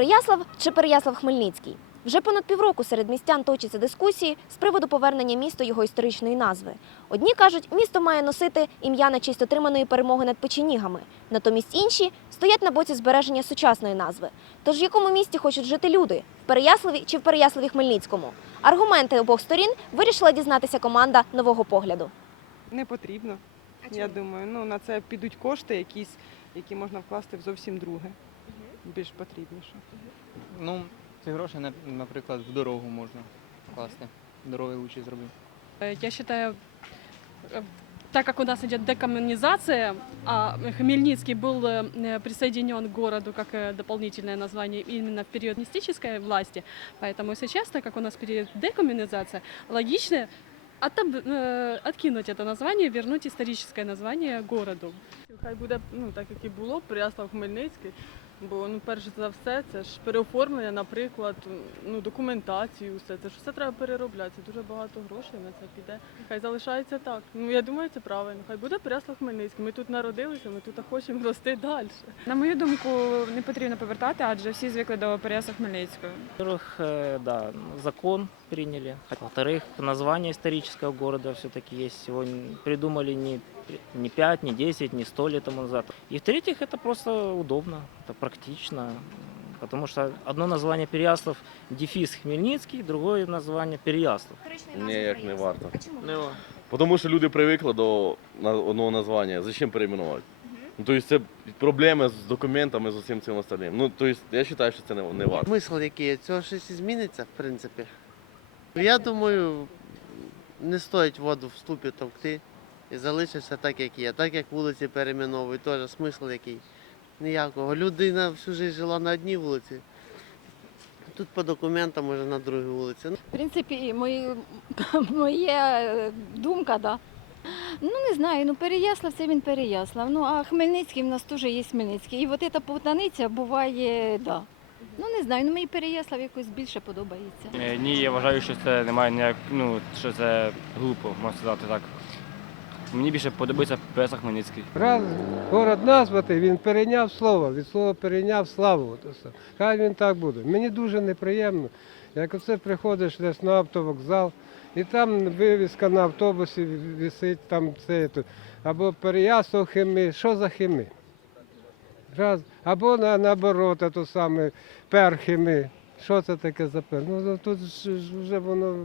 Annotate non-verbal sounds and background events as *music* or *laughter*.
Переяслав чи Переяслав Хмельницький? Вже понад півроку серед містян точаться дискусії з приводу повернення місту його історичної назви. Одні кажуть, місто має носити ім'я на честь отриманої перемоги над печенігами. Натомість інші стоять на боці збереження сучасної назви. Тож в якому місті хочуть жити люди в Переяславі чи в Переяславі Хмельницькому? Аргументи обох сторін вирішила дізнатися команда нового погляду. Не потрібно. Я думаю, ну на це підуть кошти якісь, які можна вкласти в зовсім друге. Більш потрібніше. Ну, ці гроші, на- наприклад, в дорогу можна вкласти. Дороги лучше зробити. Э, Я считаю, э, так как у нас идет декоммунизация, а Хмельницкий был э, присоединен к городу как э, дополнительное название именно в период мистической власти, поэтому сейчас, так как у нас период декоммунизация, логично отоб- э, откинуть это название, вернуть историческое название городу. Хай буде ну так, як і було, Переяслав Хмельницький. Бо ну, перш за все, це ж переоформлення, наприклад, ну документацію, все це ж все треба переробляти. Це дуже багато грошей на це піде. Хай залишається так. Ну я думаю, це правильно. Хай буде Переяслав Хмельницький. Ми тут народилися, ми тут хочемо рости далі. На мою думку, не потрібно повертати, адже всі звикли до Переясла Хмельницького. Во-первых, э, да, закон приняли. Во-вторых, название исторического города все-таки есть. Его н- придумали не, не 5, не 10, не 100 лет тому назад. И в-третьих, это просто удобно, это практично. Потому что одно название Переяслав, дефис Хмельницкий, другое название Переяслав. Ніяк не варто. Ну, Тому що люди привикли до на- одного названня. Зачем перейменувати? Ну, тобто це проблеми з документами, з усім цим остальним. Ну, тобто, я вважаю, що це не, не варто. Смисл який є? Цього щось зміниться, в принципі. Я думаю, не стоїть воду в ступі товкти і залишиться так, як є. Так як вулиці перейменовують, теж смисл який. Ніякого. Людина всю життя жила на одній вулиці. Тут по документам може на другій вулиці. Ну, В принципі, мої, *laughs* моя е, думка, да. Ну, не знаю, ну Переяслав це він Переяслав. Ну, а Хмельницький в нас теж є Хмельницький. І от ця путаниця буває, да. Ну, не знаю, ну мені Переяслав якось більше подобається. Е, Ні, я вважаю, що це немає ніяк, ну, що це глупо, можна сказати так. Мені більше подобається Песа Хмельницький. Раз город назвати, він перейняв слово, від слова перейняв славу. Хай він так буде. Мені дуже неприємно, як оце приходиш десь на автовокзал, і там вивіска на автобусі висить, там це, то, або Переяслав хими. Що за хими? Раз. Або на, наоборот, то саме перхими. Що це таке за пер? Ну тут ж вже воно.